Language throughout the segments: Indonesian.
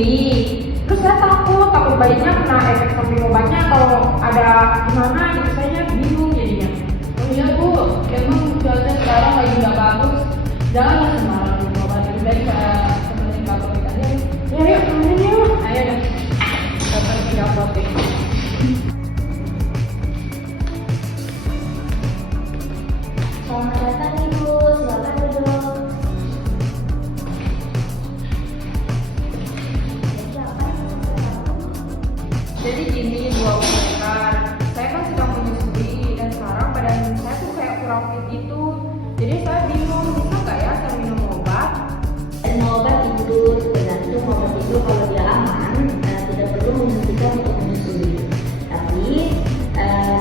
menyusui. Terus saya takut bayinya kena efek samping obatnya atau ada gimana gitu, saya bingung jadinya. Oh iya Bu, emang cuaca sekarang lagi nggak bagus. Janganlah sembarang minum obat. Lebih baik temenin Kak Protik aja. Ya yuk temenin yuk. Ayo deh, datang ke Kak Protik. Selamat datang Ibu, silakan duduk. Jadi apa yang bisa saya bantu? Jadi gini Bu Abubakar, saya kan sedang menyusui dan sekarang badan saya tuh kayak kurang fit gitu. Jadi saya bingung, bisa nggak ya saya minum obat? Minum obat itu tergantung obat itu kalau dia aman, tidak perlu menghentikan untuk menyusui. Tapi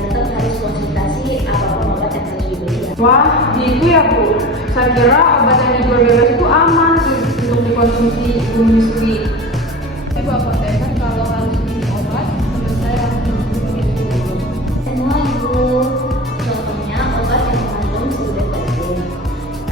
tetap harus konsultasi apapun obat yang harus dibeli ya. Wah, gitu ya Bu. Saya kira obat yang dijual bebas itu aman untuk dikonsumsi ibu menyusui. Ibu apoteker kalau harus minum obat, teman saya harus minum itu dulu. Semua Ibu, contohnya obat yang mengandung pseudoephedrine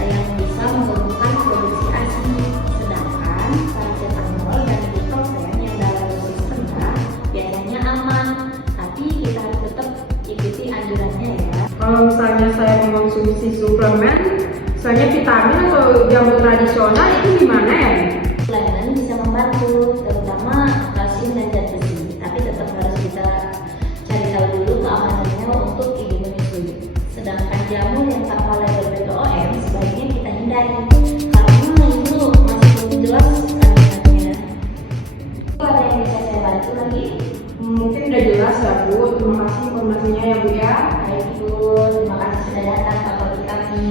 yang bisa menurunkan produksi ASI, sedangkan paracetamol dan ibuprofen yang dalam dosis rendah biasanya aman, tapi kita harus tetap ikuti anjurannya ya. Kalau misalnya saya mengonsumsi suplemen, misalnya vitamin atau jamu tradisional itu gimana ya? Suplemen bisa membantu, terutama kalsium dan zat besi, tapi tetap harus kita cari tahu dulu keamanannya untuk ibu menyusui. Sedangkan jamu yang tanpa label BPOM sebaiknya kita hindari, karena itu masih belum jelas kandungannya. Ada yang bisa saya bantu lagi? Mungkin udah jelas ya Bu. Terima kasih informasinya ya Bu ya. Baik Ibu, terima kasih sudah datang ke pabrik kami.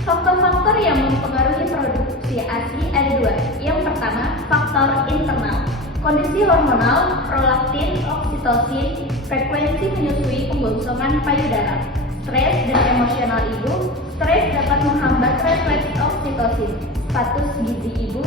Faktor-faktor yang mempengaruhi produksi ASI ada dua. Yang pertama, faktor internal. Kondisi hormonal, prolaktin, oksitosin, frekuensi menyusui pembongsokan payudara. Stres dan emosional ibu. Stres dapat menghambat refleks oksitosin. Status gizi ibu.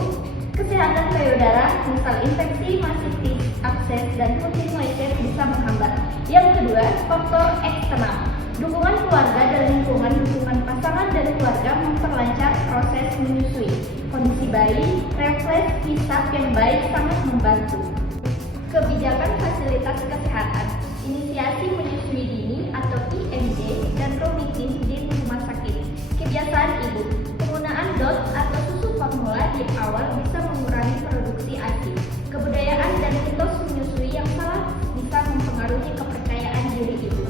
Kesehatan payudara, misal infeksi, masitis, abses, dan kucing lecet bisa menghambat. Yang kedua, faktor eksternal. Dukungan keluarga dan lingkungan, dukungan pasangan dan keluarga memperlancar proses menyusui. Kondisi bayi, refleks hisap yang baik sangat membantu. Kebijakan fasilitas kesehatan, inisiasi menyusui dini atau IMD dan rumitin di rumah sakit. Kebiasaan ibu, penggunaan DOT atau susu formula di awal bisa mengurangi produksi ASI. Kebudayaan dan mitos menyusui yang salah bisa mempengaruhi kepercayaan diri ibu.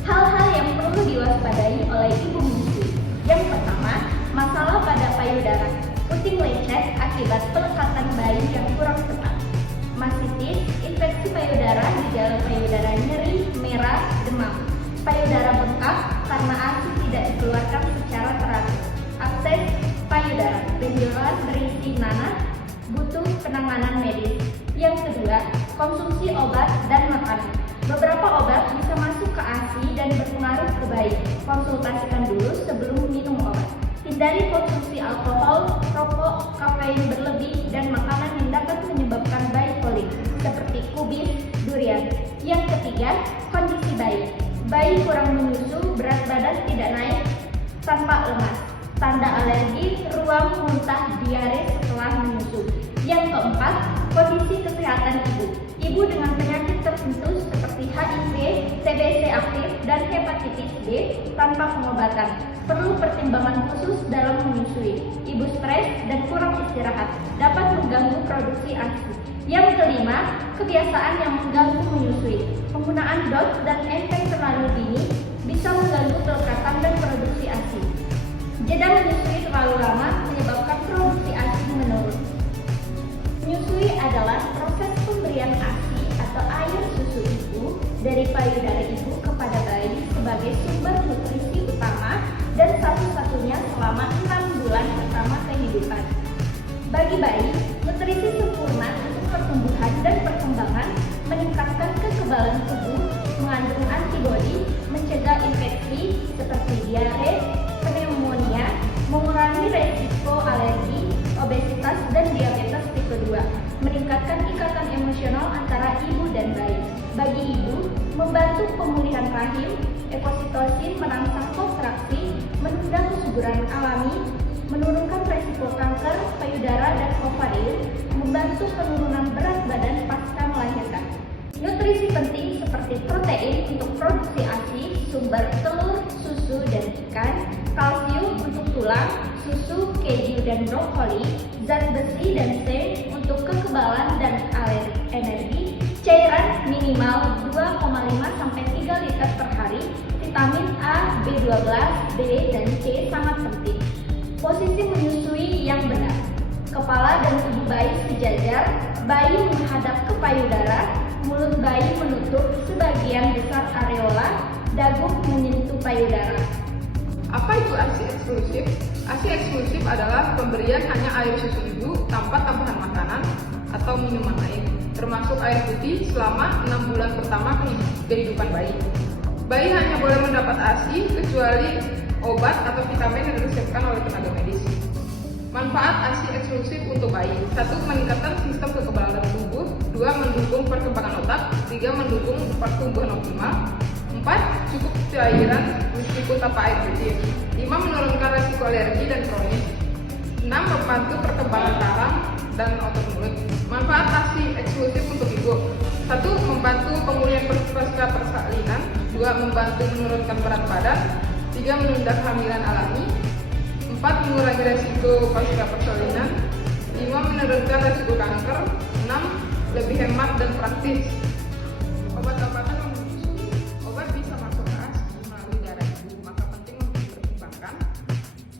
Hal-hal yang perlu diwaspadai oleh ibu menyusui. Yang pertama, masalah pada payudara. Puting lecet akibat pelekatan bayi yang kurang tepat. Masitis, infeksi payudara, gejala payudara nyeri, merah, demam. Payudara bengkak karena ASI tidak dikeluarkan secara teratur. Abses payudara, benjolan berisi nanah, butuh penanganan medis. Yang kedua, konsumsi obat dan makanan. Beberapa obat bisa masuk ke ASI dan berpengaruh ke bayi. Konsultasikan dulu sebelum minum obat. Hindari konsumsi alkohol, rokok, kafein berlebih, dan makanan yang dapat menyebabkan bayi kolik, seperti kubis, durian. Yang ketiga, kondisi bayi. Bayi kurang menyusu, berat badan tidak naik, tanpa lemas. Tanda alergi, ruam, muntah, diare setelah menyusu. Yang keempat, kondisi kesehatan ibu. Ibu dengan penyakit tertentu seperti HIV, TBC aktif, dan hepatitis B tanpa pengobatan. Perlu pertimbangan khusus dalam menyusui. Ibu stres dan kurang istirahat dapat mengganggu produksi ASI. Yang kelima, kebiasaan yang mengganggu menyusui. Penggunaan DOT dan enteng terlalu dini bisa mengganggu pelekatan dan produksi ASI. Jeda menyusui terlalu lama menyebabkan produksi ASI menurun. Menyusui adalah proses pemberian ASI atau air susu ibu dari payudara ibu kepada bayi sebagai sumber nutrisi utama dan satu-satunya selama 6 bulan pertama kehidupan. Bagi bayi, nutrisi sempurna untuk pertumbuhan dan perkembangan, meningkatkan kekebalan tubuh, mengandung antibodi, mencegah infeksi seperti diare, pneumonia, mengurangi resiko alergi, obesitas, dan diabetes tipe 2, meningkatkan ikatan emosional antara ibu dan bayi. Bagi ibu, membantu pemulihan rahim, oksitosin merangsang kontraksi, menunda kesuburan alami, menurunkan resiko kanker payudara dan ovarium, membantu penurunan berat badan pasca melahirkan. Nutrisi penting seperti protein untuk produksi ASI, sumber telur, susu, dan ikan, kalsium untuk tulang, susu, keju, dan brokoli, zat besi dan zinc untuk kekebalan dan energi, cairan minimal 2,5-3 liter per hari, vitamin A, B12, B, dan C sangat penting. Posisi menyusui yang benar. Kepala dan tubuh bayi sejajar, bayi menghadap ke payudara, mulut bayi menutup sebagian besar areola, dagu menyentuh payudara. Apa itu ASI eksklusif? ASI eksklusif adalah pemberian hanya air susu ibu tanpa tambahan makanan atau minuman lain, termasuk air putih selama 6 bulan pertama kehidupan bayi. Bayi hanya boleh mendapat ASI kecuali obat atau vitamin yang diresepkan oleh tenaga medis. Manfaat ASI eksklusif untuk bayi: 1. Meningkatkan sistem kekebalan tubuh. 2. Mendukung perkembangan otak. 3. Mendukung pertumbuhan optimal. 4. Cukup cairan meskipun tanpa air putih. 5. Menurunkan resiko alergi dan kronis. 6. Membantu perkembangan rahang dan otot mulut. Manfaat ASI eksklusif untuk ibu: 1. Membantu pemulihan pasca persalinan. 2. Membantu menurunkan berat badan. 3. Menunda kehamilan alami. 4. Mengurangi resiko pasca persalinan. 5. Menurunkan resiko kanker. 6. Lebih hemat dan praktis. Obat-obatan yang menyusui. Obat bisa masuk ke ASI melalui darah ibu, maka penting untuk dipertimbangkan.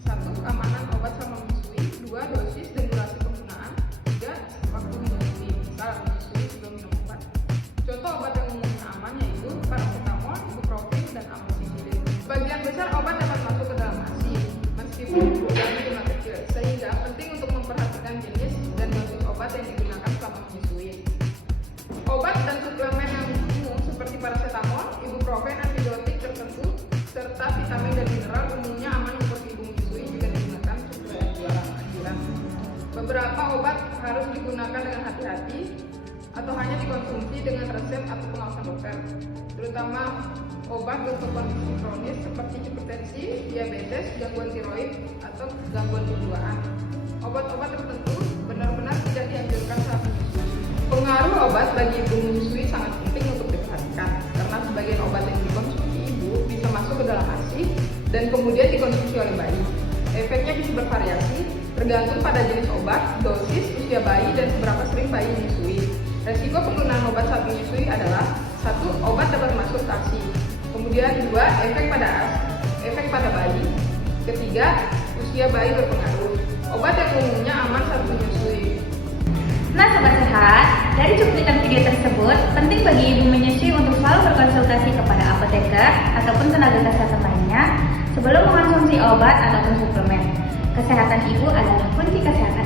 1. Keamanan obat selama menyusui. 2. Dosis dan durasi penggunaan. 3. Waktu menyusui. Misal menyusui sebelum minum obat. Contoh obat yang umumnya aman yaitu paracetamol, ibuprofen, dan amoxicillin. Sebagian besar obat dapat masuk ke dalam ASI meskipun dalam jumlah kecil, sehingga penting untuk memperhatikan jenis dan dosis obat yang digunakan selama menyusui. Obat dan suplemen yang umum seperti paracetamol, ibuprofen, antibiotik tertentu, serta vitamin dan mineral umumnya aman untuk ibu menyusui jika digunakan sesuai anjuran. Beberapa obat harus digunakan dengan hati-hati atau hanya dikonsumsi dengan resep atau pengawasan dokter, terutama obat untuk kondisi kronis seperti hipertensi, diabetes, gangguan tiroid, atau gangguan kejiwaan. Obat-obat tertentu benar-benar tidak dianjurkan saat menyusui. Pengaruh obat bagi ibu menyusui sangat penting untuk diperhatikan, karena sebagian obat yang dikonsumsi ibu bisa masuk ke dalam ASI dan kemudian dikonsumsi oleh bayi. Efeknya bisa bervariasi tergantung pada jenis obat, dosis, usia bayi, dan seberapa sering bayi menyusui. Resiko penggunaan obat saat menyusui adalah: 1. Obat dapat masuk ke ASI. Kemudian 2. Efek pada bayi. Ketiga, usia bayi berpengaruh. Obat yang umumnya aman saat menyusui. Nah Sobat Sehat, dari cuplikan video tersebut, penting bagi ibu menyusui untuk selalu berkonsultasi kepada apoteker ataupun tenaga kesehatan lainnya sebelum mengonsumsi obat ataupun suplemen. Kesehatan ibu adalah kunci kesehatan.